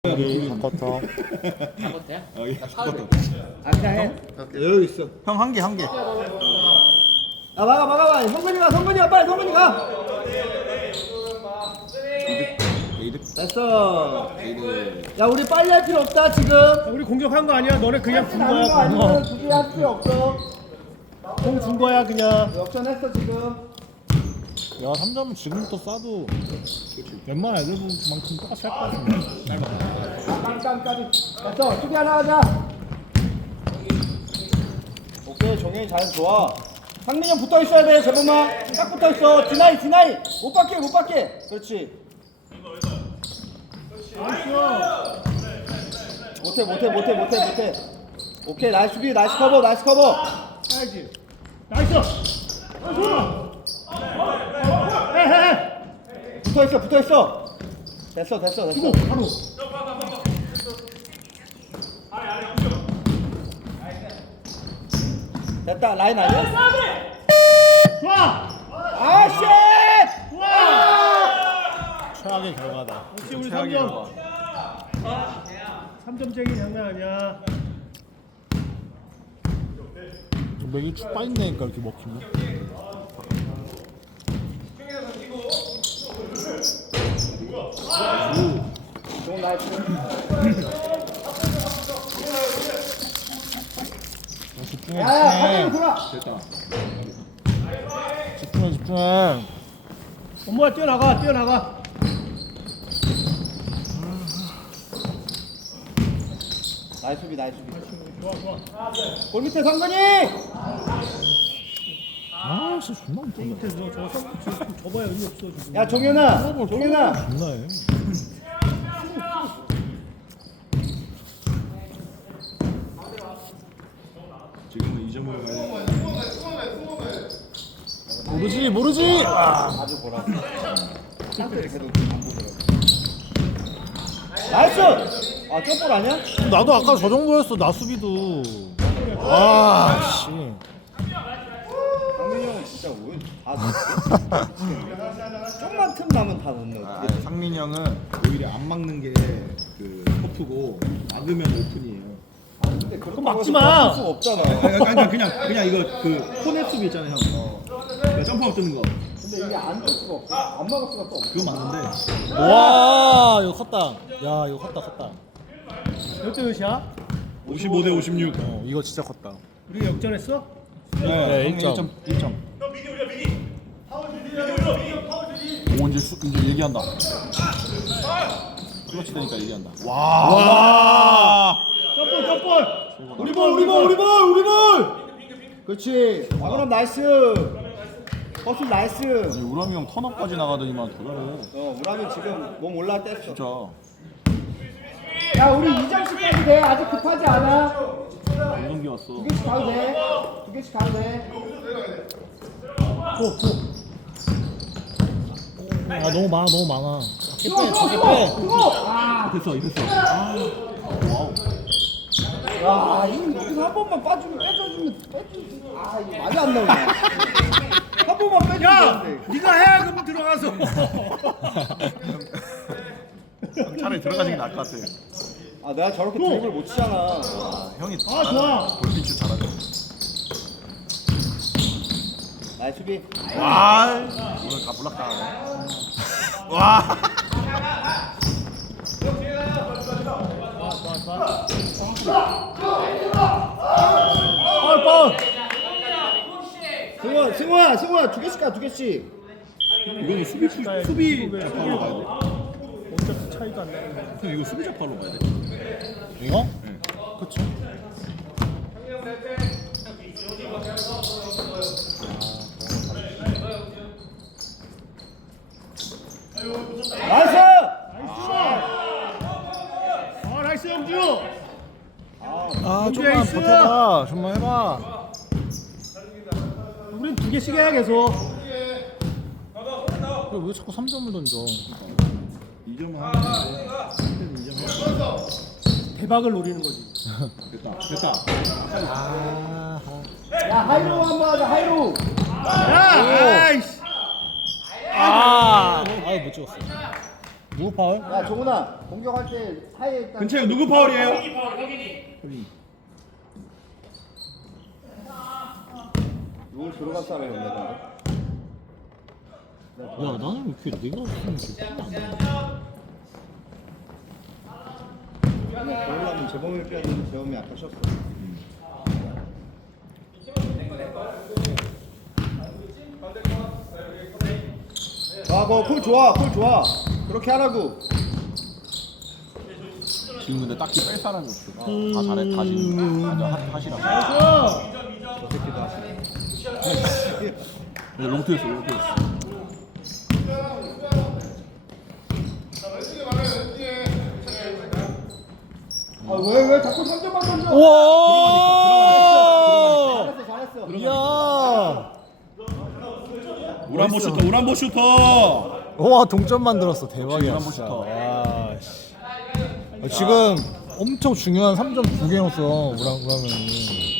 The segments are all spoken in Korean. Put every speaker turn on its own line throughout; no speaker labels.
여기 바꿔서
바꿔도요?
여기 바꿔서
그냥 해.
여기 있어. 형 한 개 한 개.
막아. 성근이가 빨리 성근이가.
이득
됐어.
이득.
야 우리 빨리 할 필요 없다 지금.
우리 공격한 거 아니야? 너네 그냥 준
하는 거
거야.
아니면 굳이 할 필요 없어.
공 준 거야 그냥.
역전했어 지금.
야 3점 지금부터 쏴도
웬만한 애들만큼 똑같이 할 것 같은데.
깜깜까지. 됐어. 수비 하나 하자. 오케이 정현이 잘 좋아. 상민이 형 붙어 있어야 돼. 저번만 딱 붙어 있어. 디나이 못 받게. 그렇지. 못해. 오케이 나이스 수비 나이스 커버.
해야지. 나이스. 해.
붙어 있어. 됐어.
주고 바로.
됐다 라인 아니야?
좋아.
아 쉣!
최악의 결과다.
역시 우리
최악의
3점.
결과.
3점쟁이 장난 아니야.
맥이 쭉 빠진다니까 이렇게 먹히면.
좋은 나이스.
집중해
야야
집중해.
돌아.
됐다. 집중해.
엄마야 뛰어나가.
나이스 수비.
좋아.
골 밑에 성근이.
아 진짜 존나 못한다.
밑에 저 줘봐야 의미 없어 지금.
야 종현아.
존나 해.
지금은 2점을 가야 돼.
모르지.
아주 보라. 계속 안 보더라고. 나이스. 아 쪽볼 아니야?
나도 아까 저 정도였어. 나 수비도. 아 씨.
상민이 형은 진짜 다 넣었어. 좀만 틈 나면 다 넣네
아,
어떻게.
상민이 형은 오히려 안 막는 게 그 커프고 막으면 오픈이에요.
근데 그럼
막지 마.
수가 없잖아.
그냥 이거 그 코넷 수비 있잖아요, 형. 그 점프업 뜨는 거.
근데 이게 안 뜰 수가 없어. 안 막을 수가 또 없어.
그거 맞는데.
와 이거 컸다. 야 이거 컸다.
몇 대 몇이야?
55대 56.
이거 진짜 컸다.
우리 역전했어?
네,
형이
1점.
1점. 오 이제 얘기한다. 클러치 되니까 얘기한다.
와.
점볼.
우리 볼. 그렇지. 마그럼 나이스. 버스 나이스.
아니 우람이 형 턴업까지 나가더니만 더 잘해.
우람이 지금 몸 올라 뗐어.
진짜.
야, 우리 2점씩까지 돼. 아직 급하지 않아.
공동기 왔어.
2개씩 가도 돼.
아 너무 많아.
됐어. 와우.
와, 이거 한 번만 빼주면. 아, 이거 말이 안 나오네. 한 번만 빼주면
야,
되는데.
네가 해야 그럼 들어가서.
차라리 들어가는 게 나을 것 같아.
아, 내가 저렇게 드립을 못 치잖아.
아, 형이
좋아.
볼피치 잘하네.
나이스 수비.
와 오늘 다 몰랐다. 와.
파울.
승호야, 두 개씩.
이거는 수비 자파로 가야 돼.
어차피 차이도 안 나는데.
형 이거 수비 자파로 가야 돼.
이거?
네.
그쵸.
나이스!
나이스 영주.
아 좀만
에이스!
버텨봐. 좀만 해봐.
우린 2개씩 해야 계속.
왜 자꾸 3점을 던져?
2점 하면 돼. 2점 해.
대박을 노리는 거지.
됐다.
야, 하이로 한번 하자, 하이로.
야, 아이씨.
아, 못 찍었어. 누구 파울?
야 정훈아 공격할 때 사이에 일단
근처에 누구 파울이에요?
롤 들어갈 사람이 없네 근데.
야 나는 왜 이렇게 내가 쓰는 게
그러려면 재범이 빼야 되는데 재범이 아까 쉬었어. 아, 콜 좋아, 콜 좋아. 그렇게 하라고.
지금 근데 딱히 뺄 사람이 없어. 다 잘해, 다 지금 하시라고.
저 새끼도 하시네.
롱투였어, 롱투였어.
아, 왜 자꾸 3점만 던져?
우와!
잘했어, 잘했어.
이야!
우람보 슈터, 우람보 슈터.
와 동점 만들었어. 대박이야
한번
진짜.
더.
야, 씨. 지금 엄청 중요한 3점 2개 넣었어. 우람이.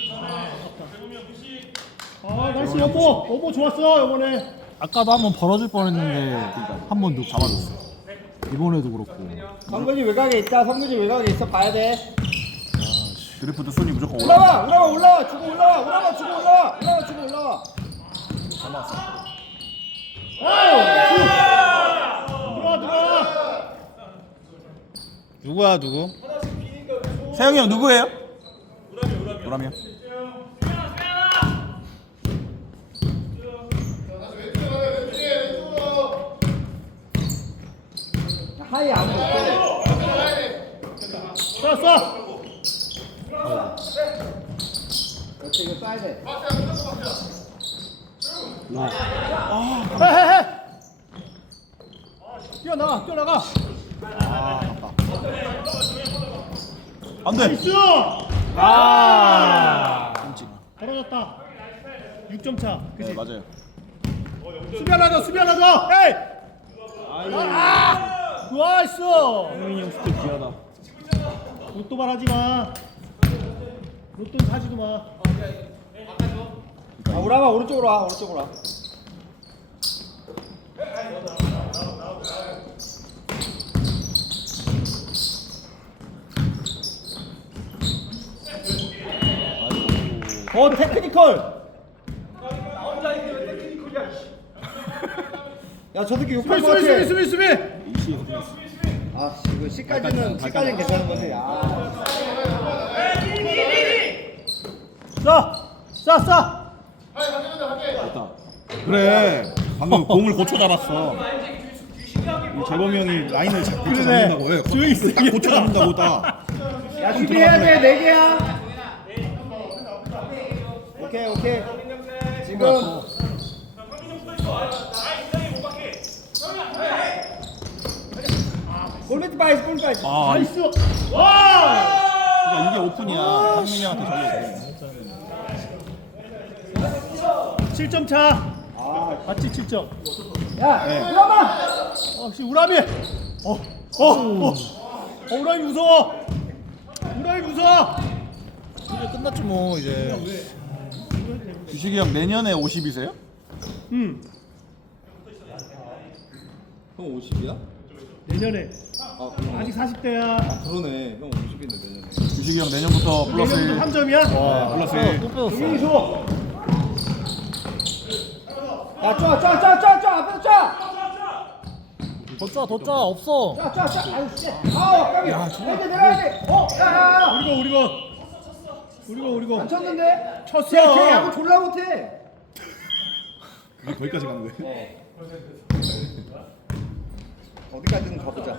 아 나이스 여보 좋았어 이번에.
아까도 한번 벌어질 뻔했는데 한 번 넣고 잡아줬어. 이번에도 그렇고.
성근이 외곽에 있다, 성근이 외곽에 있어, 봐야 돼.
드리프트 순위 무조건 올라.
올라와, 주고 올라와, 올라와, 주고 올라와, 올라와, 주고 올라와.
들어와.
누구야 누구?
세영이 형 누구예요? 우람이요.
하이 안 볼게.
쏴.
그렇지, 이거 쏴야 돼.
해. 뛰어나가.
안 돼.
나이스.
아.
벌어졌다. 6점 차.
네,
그치?
맞아요.
수비 하나 더. 에이. 나이스.
세영이 형 스텝 귀하다.
로또만 하지 마. 로또는 사지도 마.
아, 우람아, 오른쪽으로 와, 오른쪽으로 와. 테크니컬. 야, 저 새끼 욕할 것 같아.
수비.
아, 씨, 이거 C까지는 괜찮은 건데. 아,
쏴.
됐다. 그래. 방금 공을 고쳐 잡았어. 이 재범이 형이 라인을 고쳐 잡는다고. 왜?
조용히 있어.
딱 고쳐 잡는다고 딱.
야, 준비해야 돼, 4개야. 오케이. 지금. 골밑 바이스.
아,
나이스. 와.
그러니까 이게 오픈이야. 상민이 형한테 전혀.
7점 차. 맞지 7점.
야, 우람아.
역시 우람이. 우람이 무서워.
이제 끝났지 뭐 이제.
규식이 형 내년에 50이세요?
응.
형 50이야?
내년에.
아, 그러네.
아직 40대야.
그러네. 형 50인데 내년에.
규식이 형 내년부터 플러스
내년도 3점이야?
와
플러스
또 빼줬어.
조용히 줘.
야, 쫙. 앞에서 쫙.
더 짜 없어.
쫙. 아유, 씨. 아, 깜짝이야. 내려야 돼. 야.
우리고.
안 쳤는데?
쳤어.
걔 야구 졸라 못해.
거기까지 가는 거예요?
어디까지는 가보자.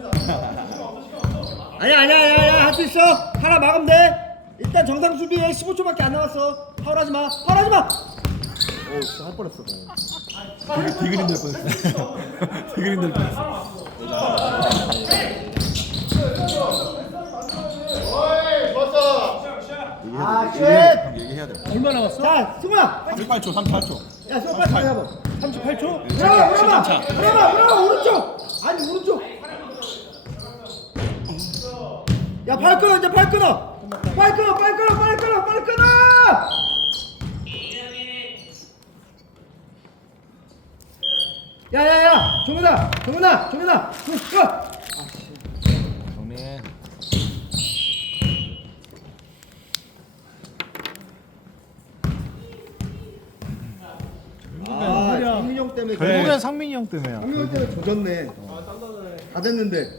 아니야. 할 수 있어. 하나 막으면 돼. 일단 정상 수비에 15초밖에 안 남았어. 파울하지 마.
오 진짜 할 뻔했어.
디그린 될 뻔했어. 디그린 될 뻔했어.
아, 쉣.
형 얘기해야 돼.
얼마 남았어?
자, 승우야.
38초.
야, 승우 빨리 잡아.
38초?
우람아, 오른쪽. 아니, 오른쪽. 야, 팔 끊어. 빨리 끊어.
야야야 정민아 정민아 정민아 가.
정민.
아 상민이 형 때문에
결국엔
결국엔
상민이 형 때문에야.
상민이 형 때문에 젖었네. 다 됐는데.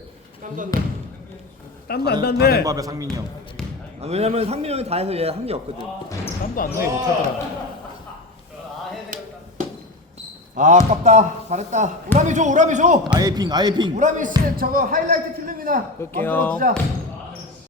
땀도 안
다된
났네.
밥에 상민이 형.
아, 왜냐면 상민이 형이 다 해서 얘 한 게 없거든.
땀도 안 나게 못하더라.
아 아깝다. 잘했다. 우람이 줘 우람이 줘.
아예 핑.
우람이 씨 저거 하이라이트 필름이나
끌게요.
만들어주자.